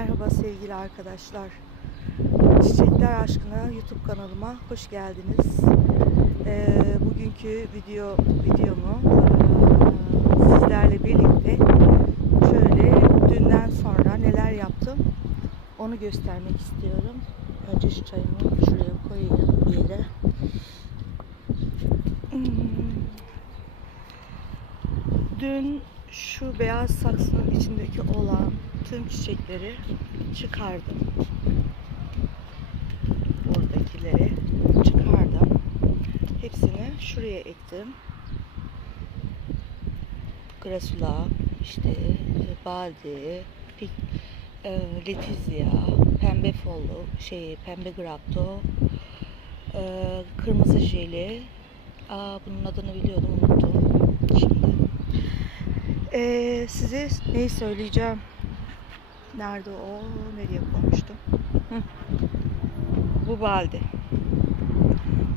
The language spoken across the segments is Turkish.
Merhaba sevgili arkadaşlar. Çiçekler Aşkına YouTube kanalıma hoş geldiniz. Ee, bugünkü video videomu e, sizlerle birlikte şöyle dünden sonra neler yaptım onu göstermek istiyorum. Önce şu çayımı şuraya koyayım bir yere. Hmm. Dün şu beyaz saksının içindeki olan tüm çiçekleri çıkardım. Oradakileri çıkardım. Hepsini şuraya ektim. Grasula, işte e, baldi, pik, e, letizia, pembe follu, şey pembe grapto, e, kırmızı jeli. Aa, bunun adını biliyordum unuttum. Şimdi. Ee, size neyi söyleyeceğim? Nerede o? Nereye koymuştum? Bu baldi.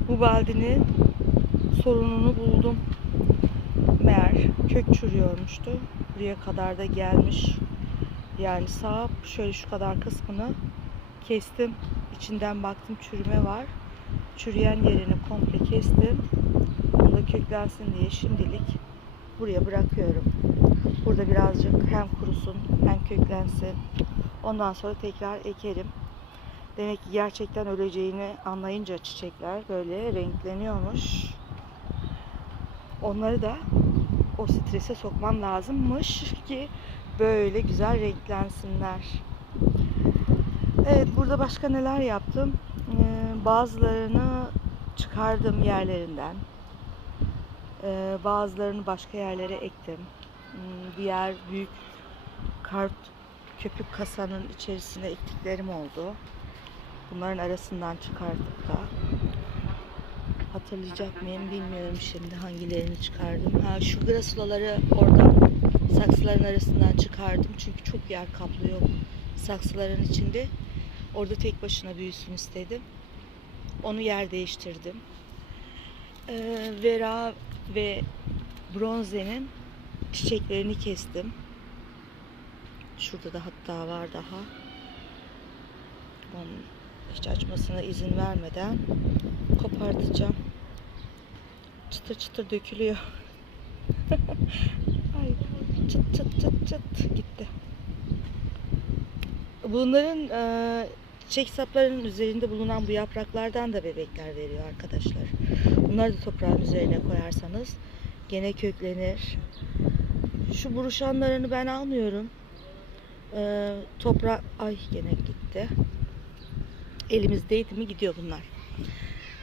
Bu baldinin sorununu buldum. Meğer kök çürüyormuştu. Buraya kadar da gelmiş. Yani sağ şöyle şu kadar kısmını kestim. İçinden baktım çürüme var. Çürüyen yerini komple kestim. Onu da köklensin diye şimdilik buraya bırakıyorum. Burada birazcık hem kurusun hem köklensin. Ondan sonra tekrar ekerim. Demek ki gerçekten öleceğini anlayınca çiçekler böyle renkleniyormuş. Onları da o strese sokmam lazımmış ki böyle güzel renklensinler. Evet burada başka neler yaptım? Ee, bazılarını çıkardım yerlerinden. Ee, bazılarını başka yerlere ektim. Hmm, Diğer büyük kart köpük kasanın içerisine ektiklerim oldu. Bunların arasından çıkardık da. Hatırlayacak mıyım bilmiyorum şimdi hangilerini çıkardım. Ha şu grasulaları oradan saksıların arasından çıkardım. Çünkü çok yer kaplıyor saksıların içinde. Orada tek başına büyüsün istedim. Onu yer değiştirdim. Ee, Vera ve bronzenin çiçeklerini kestim. Şurada da hatta var daha. Onun hiç açmasına izin vermeden kopartacağım. Çıtır çıtır dökülüyor. Ay çıt çıt çıt çıt gitti. Bunların eee çiçek saplarının üzerinde bulunan bu yapraklardan da bebekler veriyor arkadaşlar. Bunları da toprağın üzerine koyarsanız gene köklenir. Şu buruşanlarını ben almıyorum. Ee, toprak ay gene gitti. Elimizdeydi mi gidiyor bunlar.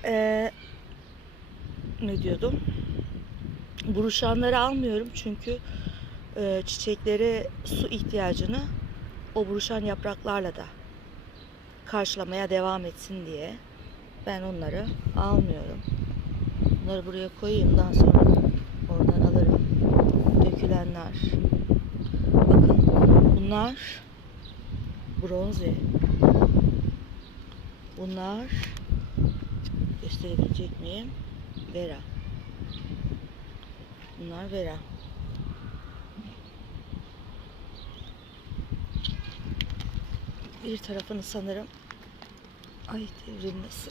Ee, ne diyordum? Buruşanları almıyorum çünkü e, çiçeklere su ihtiyacını o buruşan yapraklarla da karşılamaya devam etsin diye ben onları almıyorum. Bunları buraya koyayım daha sonra. Dökülenler. Bakın bunlar bronze. Bunlar gösterebilecek miyim? Vera. Bunlar Vera. Bir tarafını sanırım ay devrilmesi.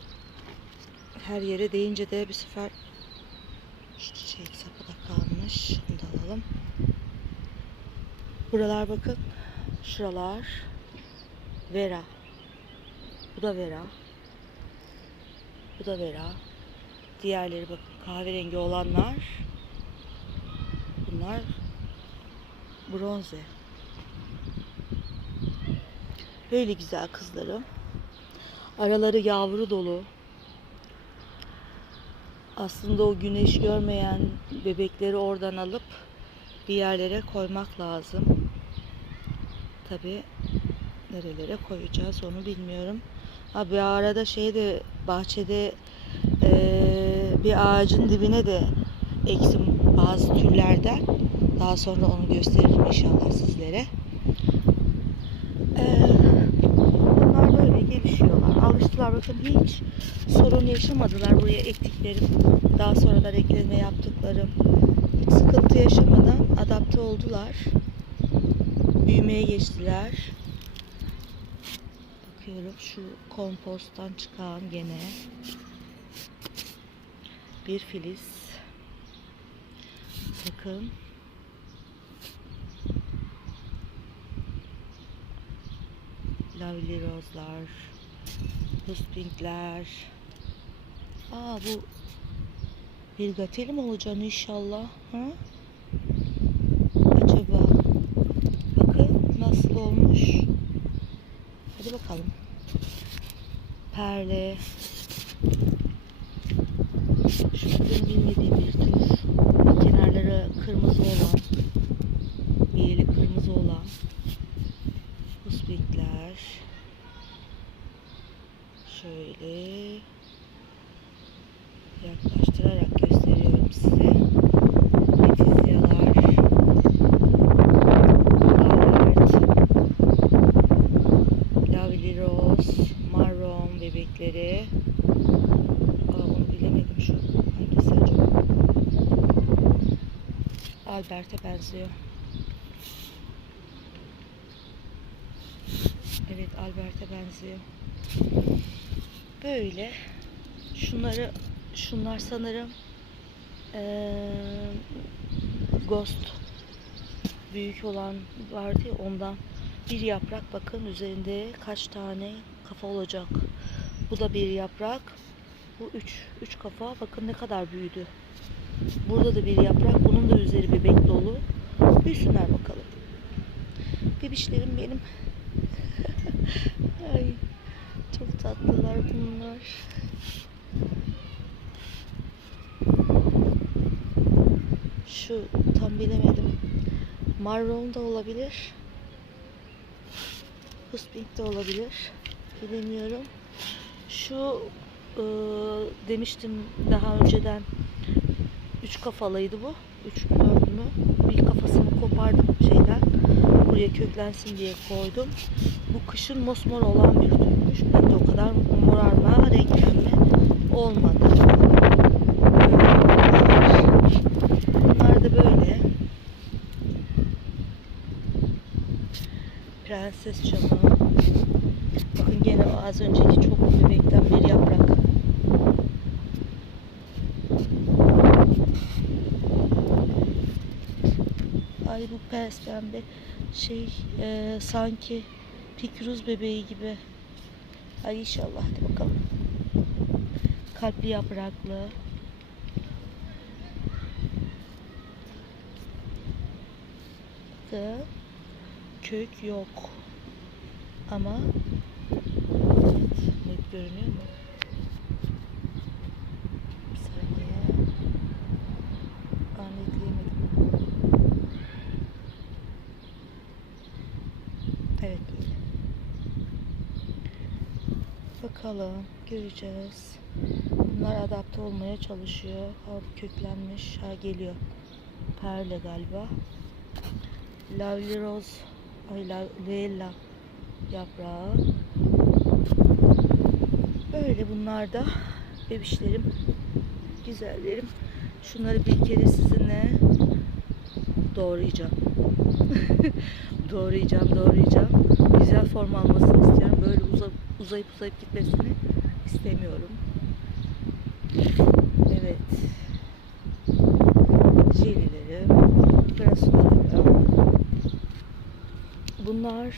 Her yere değince de bir sefer şu çiçek sapı da kalmış. Bunu da alalım. Buralar bakın. Şuralar. Vera. Bu da Vera. Bu da Vera. Diğerleri bakın kahverengi olanlar. Bunlar bronze. Böyle güzel kızlarım. Araları yavru dolu. Aslında o güneş görmeyen bebekleri oradan alıp bir yerlere koymak lazım. Tabi nerelere koyacağız onu bilmiyorum. Ha bir arada şeyde bahçede eee, bir ağacın dibine de eksim bazı türlerden. Daha sonra onu gösteririm inşallah sizlere. Eee, bunlar böyle gelişiyorlar. Alıştılar bakın hiç sorun yaşamadılar buraya ektiklerim. Daha sonradan ekleme yaptıklarım. Hiç sıkıntı yaşamadan adapte oldular. Büyümeye geçtiler. bakıyorum şu komposttan çıkan gene bir filiz. Bakın. Lovely rozlar, puspinkler. Aa bu bir gateli mi olacaksın inşallah? Ha? Acaba? Bakın nasıl olmuş. Hadi bakalım. Perle. Şu benim bilmediğim bir tür. Kenarları kırmızı olan. Bir eli kırmızı olan. Puspikler. Şöyle yaklaştırarak gösteriyorum size. Letizyalar. Albert. Lovely Rose. Marron bebekleri. Aa, onu bilemedim şu. Hangisi acaba? Albert'e benziyor. Evet Albert'e benziyor. Böyle. Şunları şunlar sanırım eee, Ghost büyük olan vardı ya ondan bir yaprak bakın üzerinde kaç tane kafa olacak. Bu da bir yaprak. Bu üç, üç kafa. Bakın ne kadar büyüdü. Burada da bir yaprak. Bunun da üzeri bebek dolu. Büyüsünler bakalım. Bebişlerim benim. Ay, çok tatlılar bunlar. Şu tam bilemedim. Marron da olabilir. Puspink de olabilir. Bilemiyorum. Şu e, demiştim daha önceden üç kafalıydı bu. Üç dört mü? Bir kafasını kopardım şeyden. Buraya köklensin diye koydum. Bu kışın mosmor olan bir türmüş. Ben de o kadar morarma, renklenme olmadı. Bunlar da böyle. Prenses çamı. Bakın gene az önceki çok bebekten bir yaprak. Pes pembe şey e, sanki pikruz bebeği gibi. Ay inşallah hadi bakalım. Kalpli yapraklı. Da kök yok. Ama evet, net görünüyor mu? Bir saniye. Aa, netleyemedim. Evet böyle. Bakalım göreceğiz. Bunlar adapte olmaya çalışıyor. Ha köklenmiş. Ha geliyor. Perle galiba. Lovely Rose. Ay La- Leila yaprağı. Böyle bunlar da bebişlerim. Güzellerim. Şunları bir kere sizinle doğrayacağım. doğrayacağım, doğrayacağım. Güzel form almasını istiyorum. Böyle uza- uzayıp uzayıp gitmesini istemiyorum. Evet. Jelilerim, grasulalarım. Bunlar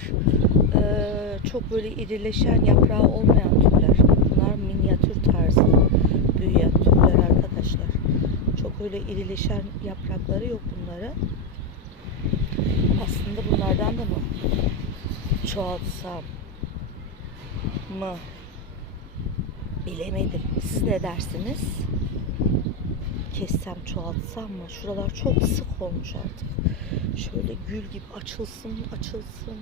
eee, çok böyle irileşen yaprağı olmayan türler. Bunlar minyatür tarzı büyüyen türler arkadaşlar. Çok öyle irileşen yaprakları yok bunların. Aslında bunlardan da mı çoğaltsam mı bilemedim. Siz ne dersiniz? Kessem çoğaltsam mı? Şuralar çok sık olmuş artık. Şöyle gül gibi açılsın açılsın.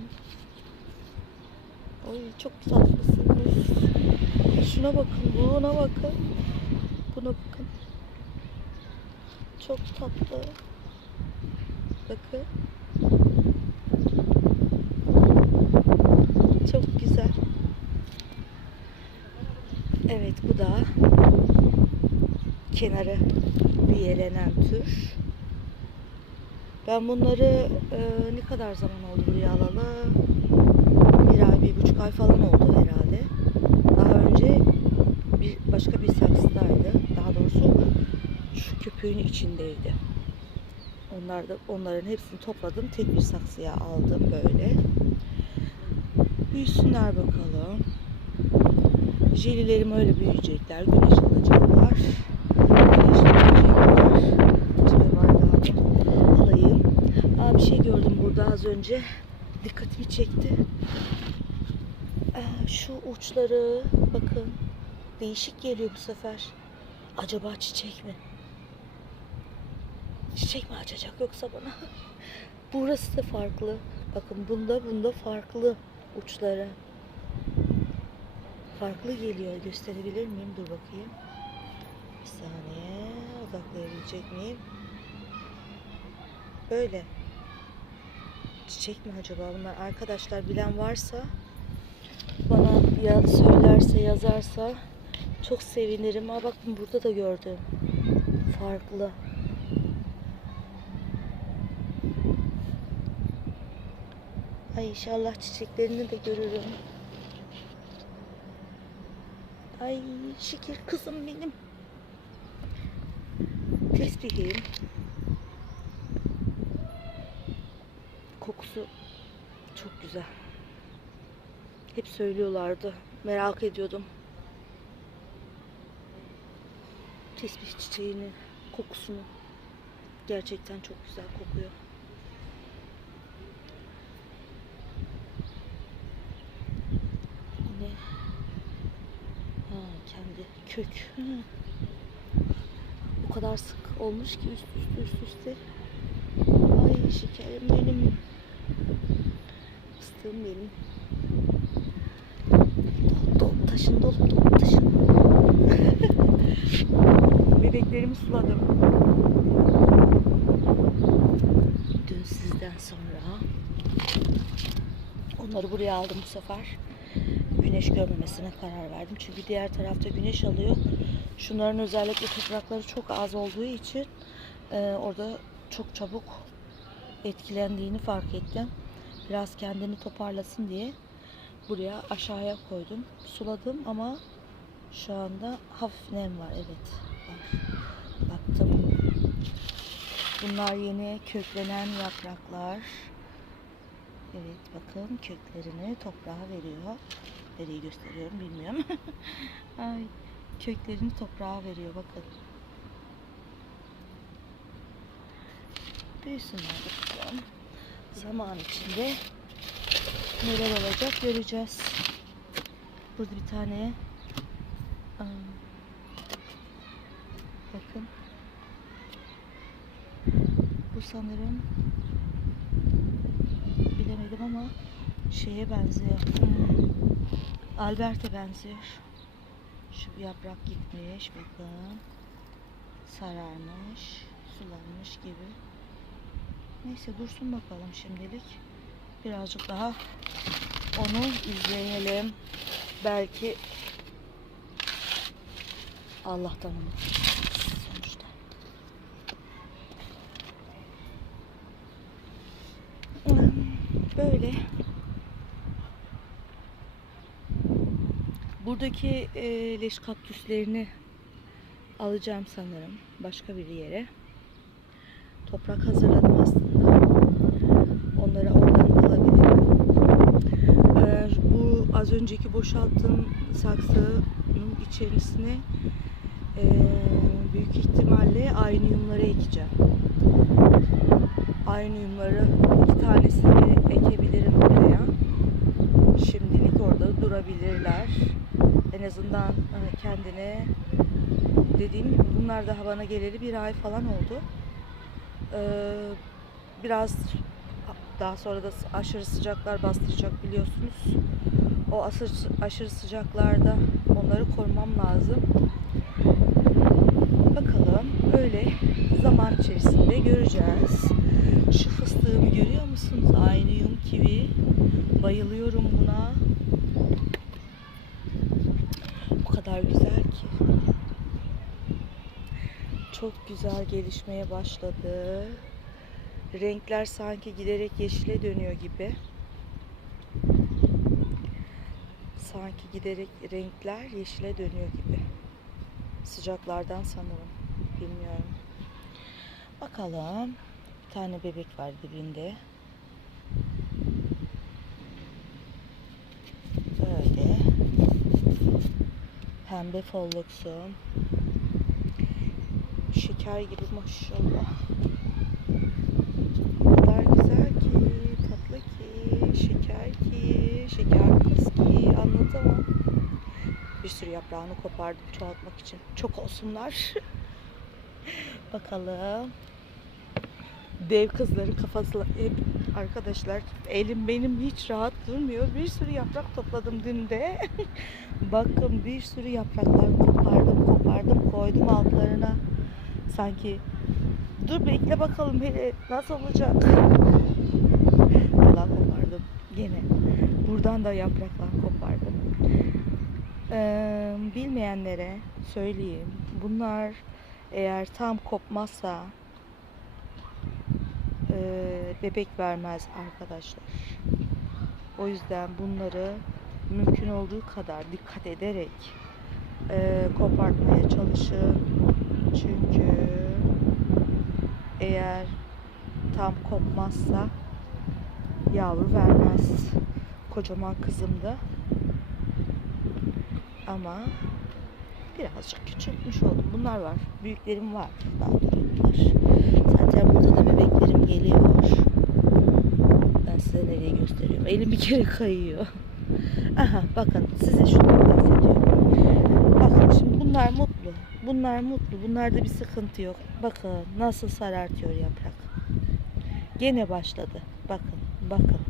Ay çok tatlısınız. Şuna bakın, buna bakın. Buna bakın. Çok tatlı. Bakın. Çok güzel. Evet bu da kenarı büyelenen tür. Ben bunları e, ne kadar zaman oldu buraya alalı? Bir ay, bir buçuk ay falan oldu herhalde. Daha önce bir başka bir saksıdaydı. Daha doğrusu şu köpüğün içindeydi. Onlar da onların hepsini topladım. Tek bir saksıya aldım böyle. Büyüsünler bakalım. Jelilerim öyle büyüyecekler. Güneş alacaklar. Güneş alacaklar. Çay bardağını alayım. Aa, bir şey gördüm burada az önce. Dikkatimi çekti. Aa, şu uçları bakın. Değişik geliyor bu sefer. Acaba çiçek mi? Çiçek mi açacak yoksa bana? Burası da farklı. Bakın bunda bunda farklı uçları. Farklı geliyor. Gösterebilir miyim? Dur bakayım. Bir saniye. Odaklayabilecek miyim? Böyle. Çiçek mi acaba bunlar? Arkadaşlar bilen varsa bana ya söylerse yazarsa çok sevinirim. Aa bakın burada da gördüm. Farklı. Ay inşallah çiçeklerini de görürüm. Ay şeker kızım benim. Tesbihim. Kokusu çok güzel. Hep söylüyorlardı. Merak ediyordum. Tesbih çiçeğinin kokusunu. Gerçekten çok güzel kokuyor. Kök. O kadar sık olmuş ki üst üste üst üste. Ay şekerim benim. Fıstığım benim. Dolup dolup taşın dolup dolup taşın. Bebeklerimi suladım. Dün sizden sonra onları buraya aldım bu sefer. Güneş görmemesine karar verdim. Çünkü diğer tarafta güneş alıyor. Şunların özellikle toprakları çok az olduğu için e, orada çok çabuk etkilendiğini fark ettim. Biraz kendini toparlasın diye buraya aşağıya koydum. Suladım ama şu anda hafif nem var. Evet. Var. Baktım. Bunlar yeni köklenen yapraklar. Evet bakın köklerini toprağa veriyor. Nereyi gösteriyorum bilmiyorum. Ay, köklerini toprağa veriyor bakın. Büyüsünler bakalım. Zaman içinde neler olacak göreceğiz. Burada bir tane aa, bakın bu sanırım bilemedim ama şeye benziyor. Hmm. Albert'e benziyor. Şu yaprak gitmiş bakın. Sararmış, sulanmış gibi. Neyse dursun bakalım şimdilik. Birazcık daha onu izleyelim. Belki Allah'tan umut sonuçta. Böyle. Buradaki e, leş kaktüslerini alacağım sanırım başka bir yere. Toprak hazırladım aslında. Onları oradan alabilirim. Ee, bu az önceki boşalttığım saksının içerisine e, büyük ihtimalle aynıyumları ekeceğim. Aynıyumları iki tanesini ekebilirim buraya. Şimdilik orada durabilirler. En azından e, kendine dediğim gibi bunlar daha bana geleli bir ay falan oldu. Ee, biraz daha sonra da aşırı sıcaklar bastıracak biliyorsunuz. O aşırı, aşırı sıcaklarda onları korumam lazım. Bakalım öyle zaman içerisinde göreceğiz. Şu fıstığımı görüyor musunuz? Aynı yum kivi. Bayılıyorum buna. O kadar güzel ki. Çok güzel gelişmeye başladı. Renkler sanki giderek yeşile dönüyor gibi. sanki giderek renkler yeşile dönüyor gibi. Sıcaklardan sanırım. Bilmiyorum. Bakalım. Bir tane bebek var dibinde. Böyle. Pembe folluksu. Şeker gibi maşallah. O kadar güzel ki, tatlı ki, şeker ki, şeker kız ki anlatamam. Bir sürü yaprağını kopardım çoğaltmak için. Çok olsunlar. Bakalım. Dev kızların kafası hep arkadaşlar elim benim hiç rahat durmuyor. Bir sürü yaprak topladım dün de. Bakın bir sürü yapraklar kopardım kopardım koydum altlarına. Sanki dur bekle bakalım hele nasıl olacak. Allah kopardım gene. Buradan da yapraklar kopardım. Ee, bilmeyenlere söyleyeyim. Bunlar eğer tam kopmazsa e, bebek vermez arkadaşlar. O yüzden bunları mümkün olduğu kadar dikkat ederek e, kopartmaya çalışın. Çünkü eğer tam kopmazsa yavru vermez. Kocaman kızımdı. Ama birazcık küçültmüş oldum. Bunlar var. Büyüklerim var. Daha duruyorlar. Zaten burada da bebeklerim geliyor. Ben size nereye gösteriyorum. Elim bir kere kayıyor. Aha bakın size şundan bahsediyorum. Bakın şimdi bunlar mutlu. Bunlar mutlu. Bunlarda bir sıkıntı yok. Bakın nasıl sarartıyor yaprak. Gene başladı. Bakın bakın.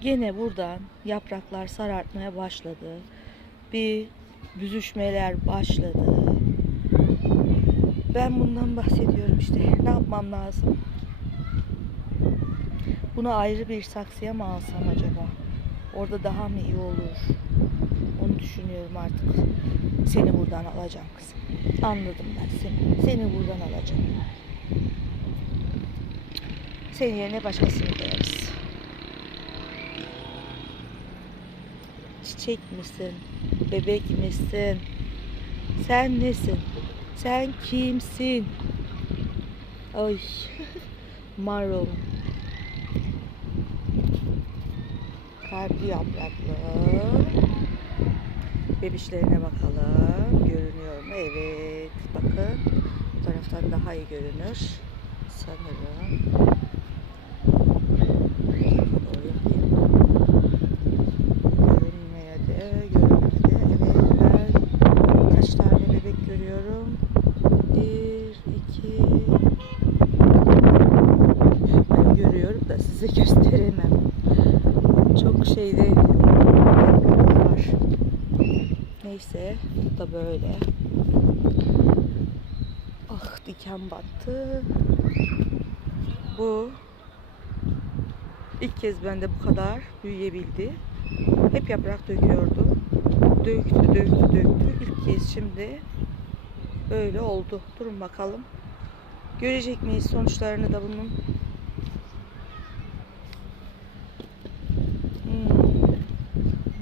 Gene buradan yapraklar sarartmaya başladı. Bir büzüşmeler başladı. Ben bundan bahsediyorum işte. Ne yapmam lazım? Bunu ayrı bir saksıya mı alsam acaba? Orada daha mı iyi olur? Onu düşünüyorum artık. Seni buradan alacağım kızım. Anladım ben seni. Seni buradan alacağım. Senin yerine başkasını koyarız. Çiçek misin? Bebek misin? Sen nesin? Sen kimsin? Ay. Marul. Kalpli yapraklı. Bebişlerine bakalım. Görünüyor mu? Evet. Bakın. Bu taraftan daha iyi görünür. Sanırım. Bu tarafa doğru yapayım. Görünmeye de, görünmeye de. Evet ben kaç tane bebek görüyorum? Bir, iki... Ben görüyorum da size gösteremem. Çok şeyde yapraklar var. Neyse bu da böyle. Ah diken battı. Bu ilk kez bende bu kadar büyüyebildi. Hep yaprak döküyordu. Döktü, döktü, döktü. İlk kez şimdi böyle oldu. Durun bakalım. Görecek miyiz sonuçlarını da bunun? Hmm.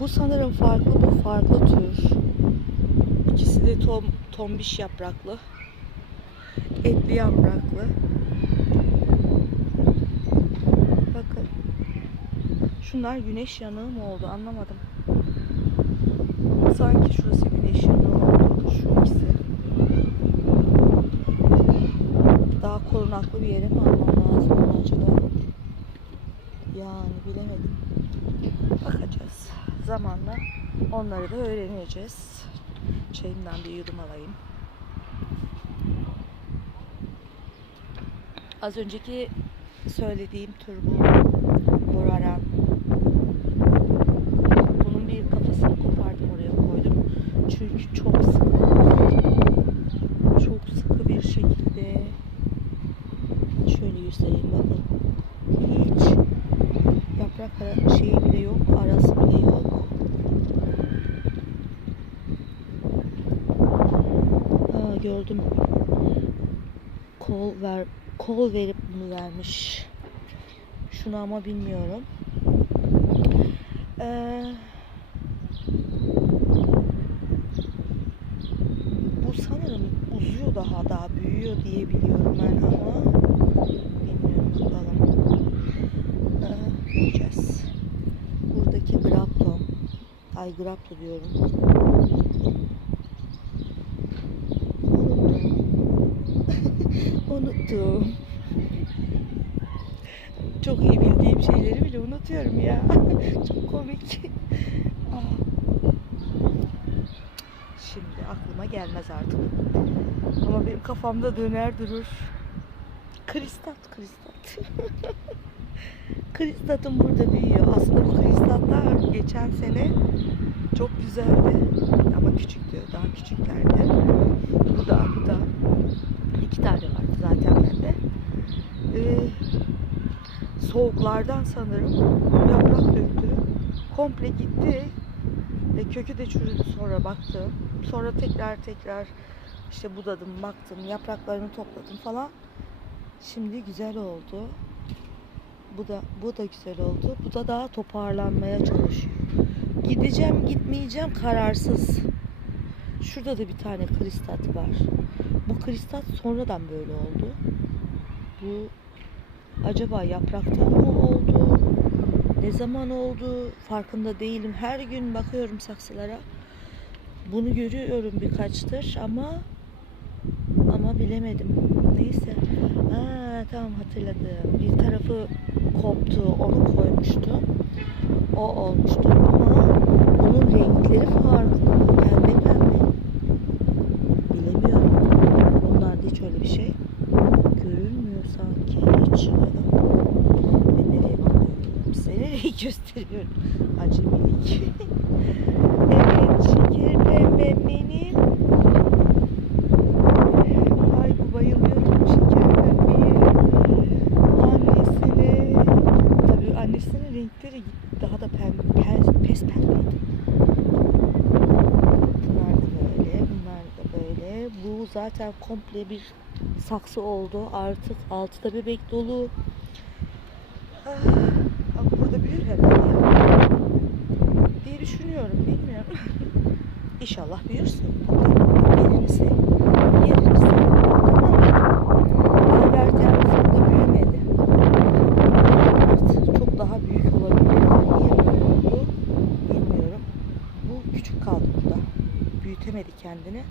Bu sanırım farklı, bu farklı tür. İkisi de tom, tombiş yapraklı. Etli yapraklı. Bakın. Şunlar güneş yanığı mı oldu anlamadım. Sanki şurası güneş yanığı oldu. Şu ikisi. Daha korunaklı bir yere mi almam lazım acaba? Yani bilemedim. Bakacağız. Zamanla onları da öğreneceğiz. Çayımdan bir yudum alayım. Az önceki söylediğim tür bu. Bunun bir kafasını kopardım oraya koydum. Çünkü çok sıkı. Çok sıkı bir şekilde şöyle göstereyim bakın. Hiç yaprak ara- şeyi bile yok, arası bile yok. Gördüm. Kol ver, kol verip bunu vermiş. Şunu ama bilmiyorum. Ee, bu sanırım uzuyor daha daha büyüyor diye biliyorum ben ama bilmiyorum bakalım. Ee, göreceğiz. Buradaki grapto. Ay grapto diyorum. Unuttum. Çok iyi bildiğim şeyleri bile unutuyorum ya. Çok komik. Ah. Şimdi aklıma gelmez artık. Ama benim kafamda döner durur. Kristat, kristat. Kristat'ın burada büyüyor. Aslında bu kristatlar geçen sene çok güzeldi. Ama küçüktü, daha küçüklerdi. Bu da, da. İki tane vardı zaten bende. Ee, soğuklardan sanırım yaprak döktü. Komple gitti. Ve kökü de çürüdü sonra baktım. Sonra tekrar tekrar işte budadım, baktım, yapraklarını topladım falan. Şimdi güzel oldu. Bu da bu da güzel oldu. Bu da daha toparlanmaya çalışıyor. Gideceğim, gitmeyeceğim kararsız. Şurada da bir tane kristat var. Bu kristat sonradan böyle oldu. Bu acaba yapraktan mı oldu? Ne zaman oldu? Farkında değilim. Her gün bakıyorum saksılara. Bunu görüyorum birkaçtır ama ama bilemedim. Neyse. Aa, tamam hatırladım. Bir tarafı koptu. Onu koymuştum. O olmuştu ama onun renkleri farklı. Pembe pembe. Bilemiyorum. Bunlarda hiç öyle bir şey görünmüyor sanki hiç. Ben nereye bakıyorum? Size nereyi gösteriyorum? Acemilik. evet şeker pembem benim. Ay bu bayılıyorum şeker pembeye. Annesine. Tabii annesinin renkleri daha da pembe, pes. Bunlar da böyle, bunlar da böyle. Bu zaten komple bir saksı oldu. Artık altı da bebek dolu. Ah, ama burada büyür herhalde ya. diye düşünüyorum. Bilmiyorum. İnşallah büyürsün. Tamam mı? Albert burada büyümedi. Albert çok daha büyük olabilirdi. Niye? Bilmiyorum. Bu küçük kaldı burada. Büyütemedi kendini.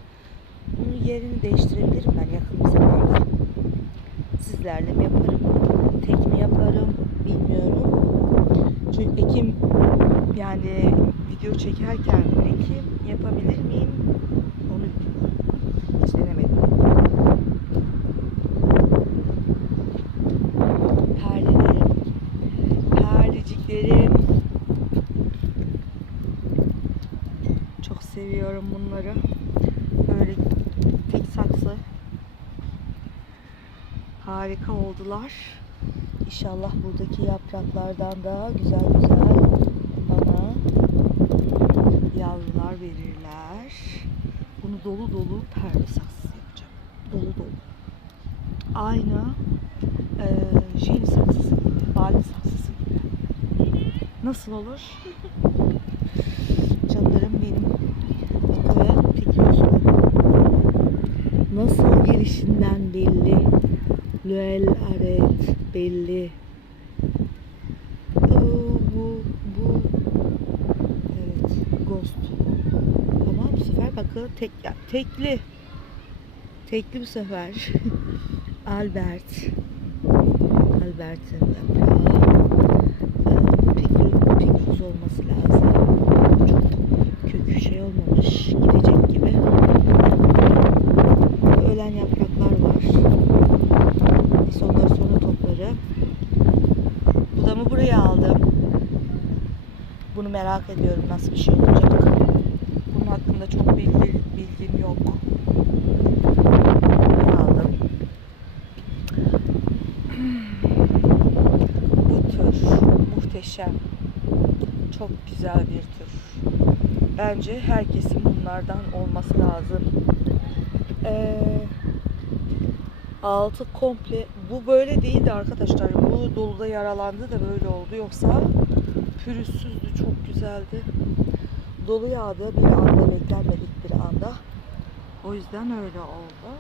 Bunun yerini değiştirebilirim ben yakın bir zamanda. Sizlerle mi yaparım? Tek mi yaparım? Bilmiyorum. Çünkü ekim yani video çekerken ekim yapabilir miyim? Onu bilmiyorum. Hiç denemedim. Perlelerim. Perleciklerim. Çok seviyorum bunları. Böyle tek saksı. Harika oldular. İnşallah buradaki yapraklardan da güzel güzel bana yavrular verirler. Bunu dolu dolu perde saksısı yapacağım. Dolu dolu. Aynı eee jeli saksısı gibi, bali saksısı gibi. Nasıl olur? Canlarım benim. Nasıl gelişinden belli. Luel aret belli. Oo, bu bu evet ghost. Ama bu sefer bakın tek ya, tekli. Tekli bu sefer. Albert. Albert'in yaprağı. Ee, pickles olması lazım. Çok kökü şey olmamış. Gidecek gibi. Ölen yapraklar var. Neyse onları sonra toplarım. Budamı buraya aldım. Bunu merak ediyorum nasıl bir şey olacak. Bunun hakkında çok bilgi, bilgim yok. Bunu aldım. Bu tür muhteşem. Çok güzel bir tür. Bence herkesin bunlardan olması lazım. Ee, Altı komple. Bu böyle değildi arkadaşlar. Bu doluda yaralandı da böyle oldu. Yoksa pürüzsüzdü. Çok güzeldi. Dolu yağdı. Bir anda beklenmedik bir anda. O yüzden öyle oldu.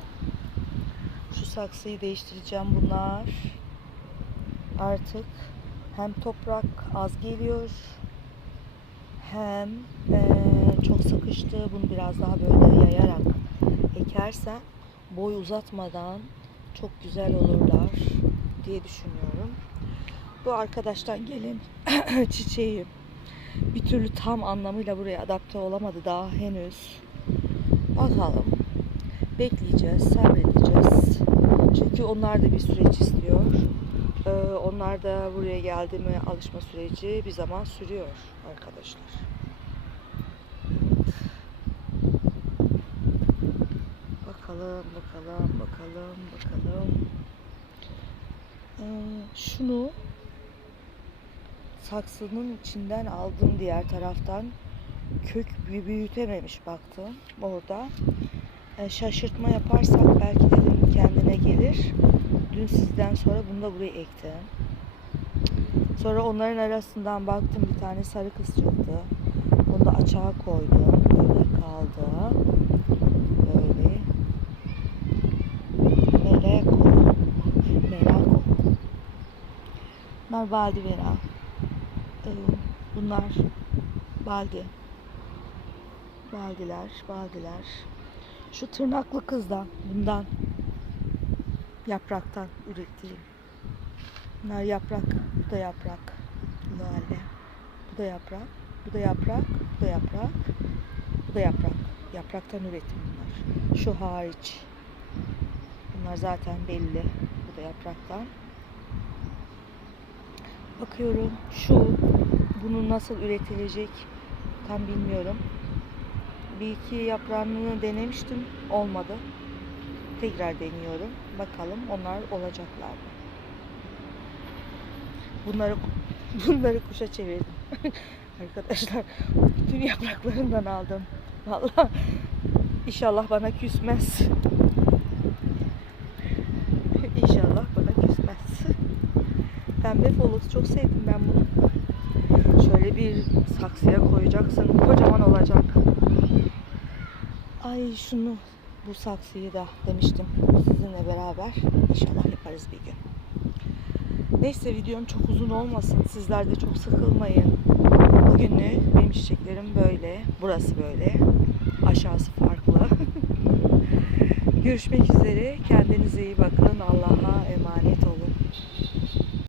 Şu saksıyı değiştireceğim bunlar. Artık hem toprak az geliyor hem eee, çok sıkıştı. Bunu biraz daha böyle yayarak ekersen boy uzatmadan çok güzel olurlar diye düşünüyorum. Bu arkadaştan gelen çiçeği bir türlü tam anlamıyla buraya adapte olamadı daha henüz. Bakalım. Bekleyeceğiz, sabredeceğiz. Çünkü onlar da bir süreç istiyor. Ee, onlar da buraya geldi mi alışma süreci bir zaman sürüyor arkadaşlar. Bakalım, bakalım, bakalım, bakalım. Ee, şunu saksının içinden aldım diğer taraftan. Kök büyü- büyütememiş baktım orada. Ee, şaşırtma yaparsak belki dedim kendine gelir. Dün sizden sonra bunu da buraya ektim. Sonra onların arasından baktım bir tane sarı kız çıktı. Onu da açığa koydum. Böyle kaldı. Bunlar baldi vera. Ee, Bunlar baldi. Baldiler, baldiler. Şu tırnaklı kızdan, bundan yapraktan ürettiğim. Bunlar yaprak, bu da yaprak. Lale. Bu da yaprak, bu da yaprak, bu da yaprak, bu da yaprak. Yapraktan üretim bunlar. Şu hariç. Bunlar zaten belli. Bu da yapraktan. Bakıyorum şu bunu nasıl üretilecek tam bilmiyorum. Bir iki yaprağını denemiştim. Olmadı. Tekrar deniyorum. Bakalım onlar olacaklar mı? Bunları bunları kuşa çevirdim. Arkadaşlar bütün yapraklarından aldım. Vallahi inşallah bana küsmez. İnşallah bana küsmez. Folotu çok sevdim ben bunu. Şöyle bir saksıya koyacaksın. Kocaman olacak. Ay şunu bu saksıyı da demiştim sizinle beraber inşallah yaparız bir gün. Neyse videom çok uzun olmasın. Sizler de çok sıkılmayın. Bugünlük benim çiçeklerim böyle. Burası böyle. Aşağısı farklı. Görüşmek üzere. Kendinize iyi bakın. Allah'a emanet olun.